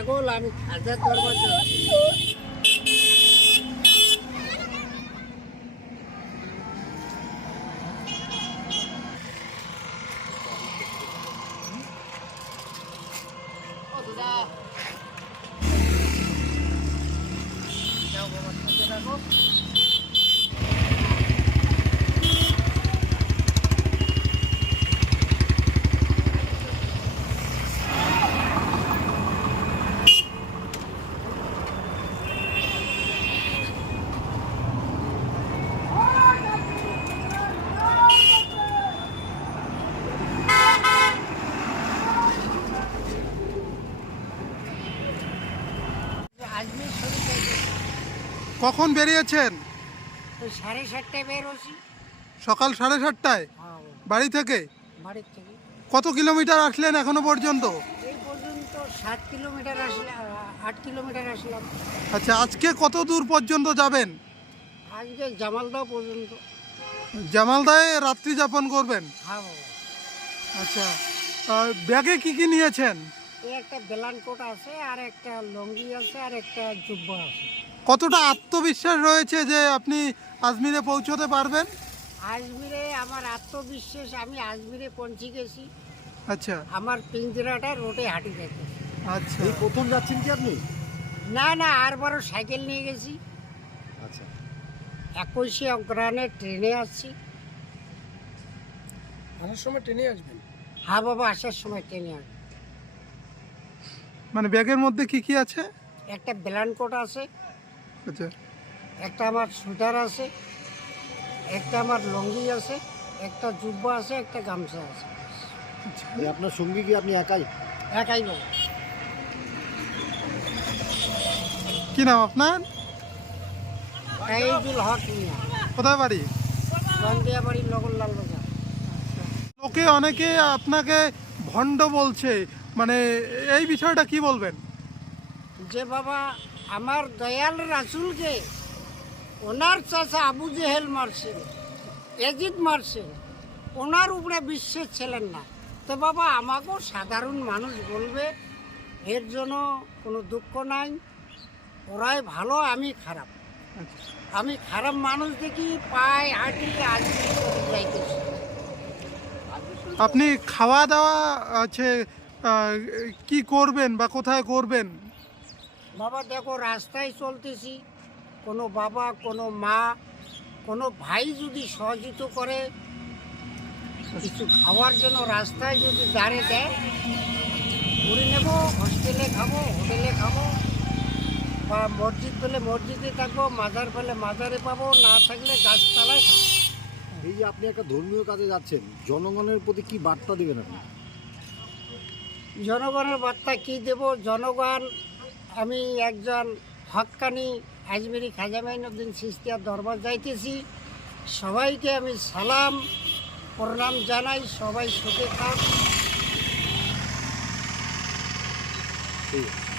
পাগল আমি খাজার দরবার কখন বেরিয়েছেন? সাড়ে সাতটায় বেরোছি। সকাল সাড়ে সাতটায়? হ্যাঁ বাড়ি থেকে? বাড়ির থেকে। কত কিলোমিটার আসলেন এখনও পর্যন্ত? এই পর্যন্ত সাত কিলোমিটার আসলাম আট কিলোমিটার আসলাম। আচ্ছা আজকে কত দূর পর্যন্ত যাবেন? আজকে পর্যন্ত। জামালদায় রাত্রি যাপন করবেন? হ্যাঁ আচ্ছা ব্যাগে কি কি নিয়েছেন? একটা বেলান কোট আছে আর একটা লঙ্গি আছে আর একটা জুব্বা আছে। কতটা আত্মবিশ্বাস রয়েছে যে আপনি আজমিরে পৌঁছতে পারবেন? আজমিরে আমার আত্মবিশ্বাস আমি আজমিরে পৌঁছে গেছি। আচ্ছা। আমার পিঞ্জরাটা রোডে হাঁটি গেছে। আচ্ছা। এই প্রথম যাচ্ছেন কি আপনি? না না আর বারো সাইকেল নিয়ে গেছি। আচ্ছা। একুশে অগ্রহণে ট্রেনে আসছি। আসার সময় ট্রেনে আসবেন? হ্যাঁ বাবা আসার সময় ট্রেনে আসবেন মানে ব্যাগের মধ্যে কি কি আছে? একটা বেলান কোট আছে আচ্ছা। একটা আমার সোয়েটার আছে একটা আমার লঙ্গি আছে একটা জুব্বা আছে একটা গামছা আছে। এই আপনার সঙ্গী কি আপনি একাই? একাই বাবা কি নাম আপনার? এইজুল হক মিয়া। কোথায় বাড়ি? গন্দিয়া বাড়ির লগন লাল বাজার। লোকে অনেকে আপনাকে ভণ্ড বলছে মানে এই বিষয়টা কি বলবেন? যে বাবা, আমার দয়াল রাসুলকে ওনার চাষা আবু জেহেল মারছেন এজিদ মারছেন ওনার উপরে বিশ্বাস ছিলেন না। তো বাবা, আমাকেও সাধারণ মানুষ বলবে, এর জন্য কোনো দুঃখ নাই, ওরাই ভালো, আমি খারাপ। আমি খারাপ মানুষ দেখি, পায়ে হাঁটি আজ আপনি খাওয়া দাওয়া আছে কি করবেন বা কোথায় করবেন? বাবা দেখো রাস্তায় চলতেছি। কোনো বাবা কোনো মা কোনো ভাই যদি সহযোগিত করে কিছু খাওয়ার জন্য রাস্তায় যদি দাঁড়ে দেয় ঘুরে নেব হোস্টেলে খাব হোটেলে খাব বা মসজিদ পেলে মসজিদে থাকব মাজার পেলে মাজারে পাবো না থাকলে গাছতলায় থাকব। এই যে আপনি একটা ধর্মীয় কাজে যাচ্ছেন জনগণের প্রতি কি বার্তা দেবেন আপনি? জনগণের বার্তা কি দেব? জনগণ আমি একজন হক্কানি আজমেরি খাজা মাইনুদ্দিন সিস্তিয়ার দরবার যাইতেছি। সবাইকে আমি সালাম, প্রণাম জানাই, সবাই সুখে থাক। ঠিক আছে।